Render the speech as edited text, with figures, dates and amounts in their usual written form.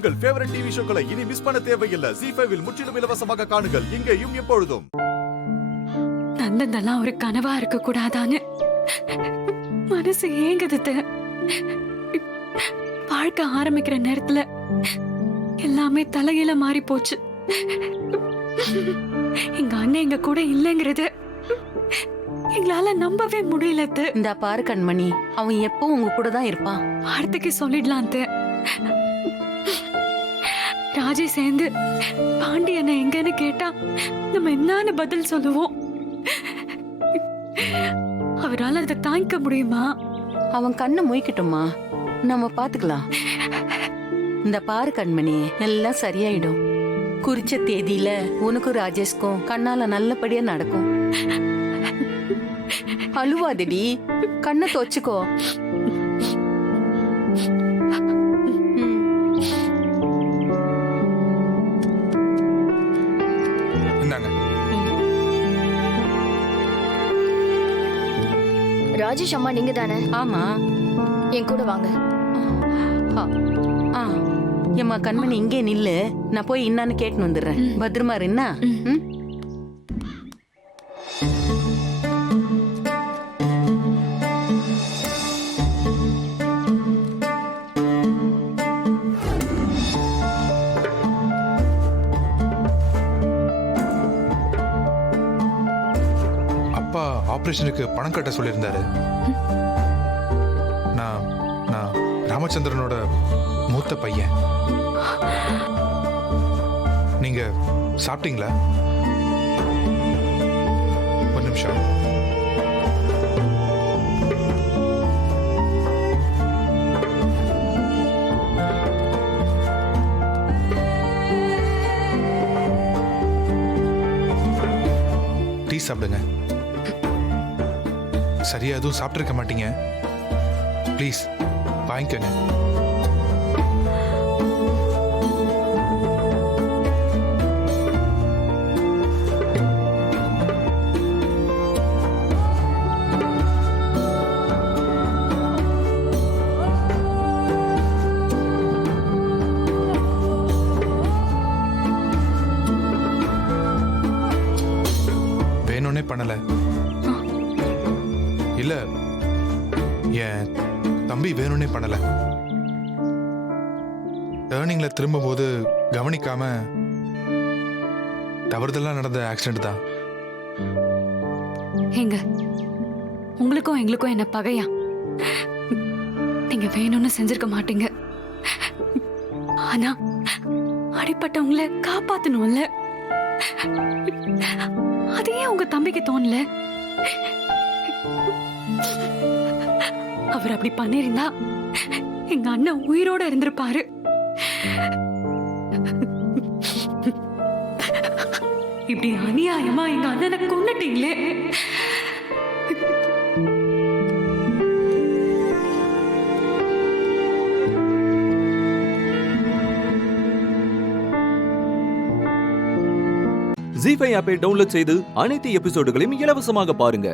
உங்கள் favourite TV ஷோக்களை இனி miss பண்ண தேவையில்லை. ZEE5 இல் முற்றிலும் இலவசமாக காணுங்கள். இங்கேயும் எப்பொழுதும். நந்தனெல்லாம் ஒரு கனவா இருக்க கூடாதான்னு மனசு ஏங்குது. வாழ்க்கை ஆரம்பிக்கிற நேரத்துல எல்லாமே தலையில மாறி போச்சு. எங்க அண்ணன் எங்க கூட இல்லைங்கிறது எங்களால நம்பவே முடியல. இந்த பாரு கண்மணி, அவன் எப்பவும் உங்க கூட தான் இருப்பான். வார்த்தைக்கு சொல்லிடலாம். ராஜி சேர்ந்து பாண்டியனை எங்கன்னு கேட்டா நம்ம என்னன்னு பதில் சொல்லுவோம்? அவரால் அதை தாங்கிக்க முடியுமா? அவன் கண்ணை மூய்க்கட்டுமா, நம்ம பாத்துக்கலாம். இந்த பாரு கண்மணி, எல்லாம் சரியாயிடும். குறிச்ச தேதியில உனக்கும் ராஜேஷ்க்கும் கண்ணால நல்லபடியா நடக்கும். அழுவாதடி, கண்ணை தொச்சுக்கோ. ராஜேஷ் அம்மா நீங்க தானே? ஆமா, என் கூட வாங்க. ஏம்மா கண்மணி, இங்கே நில்லு, நான் போய் இன்னான்னு கேட்டு வந்துடுறேன். பத்திரமா இருன்னா. அப்பா ஆபரேஷனுக்கு பணம் கட்ட சொல்லியிருந்தாரு. நான் ராமச்சந்திரனோட மூத்த பையன். நீங்க சாப்பிட்டீங்களா? ஒரு நிமிஷம். டீ சாப்பிடுங்க. சரியா எதுவும் சாப்பிட்டுருக்க மாட்டீங்க. ப்ளீஸ் வாங்கிக்கோங்க. வேணும்னே பண்ணல. இல்ல, என் தம்பி வேணும்னே பண்ணல. டேர்னிங்ல திரும்பும் போது கவனிக்காம தவறுதெல்லாம் நடந்த ஆக்சிடென்ட் தான். எங்க உங்களுக்கும் எங்களுக்கும் என்ன பகையா? நீங்க வேணும்னு செஞ்சிருக்க மாட்டீங்க. ஆனா அடிப்பட்டவங்கள காப்பாத்தணும்ல. அதையே உங்க தம்பிக்கு தோணல? அவர் அப்படி பண்ணிருந்தா எங்க அண்ணன் உயிரோட இருந்திருப்பாரு. இப்படி அநியாயமா எங்க அண்ணனை கொன்னுட்டீங்களே. ZEE5 ஆப்பை டவுன்லோட் செய்து அனைத்து எபிசோடுகளையும் இலவசமாக பாருங்க.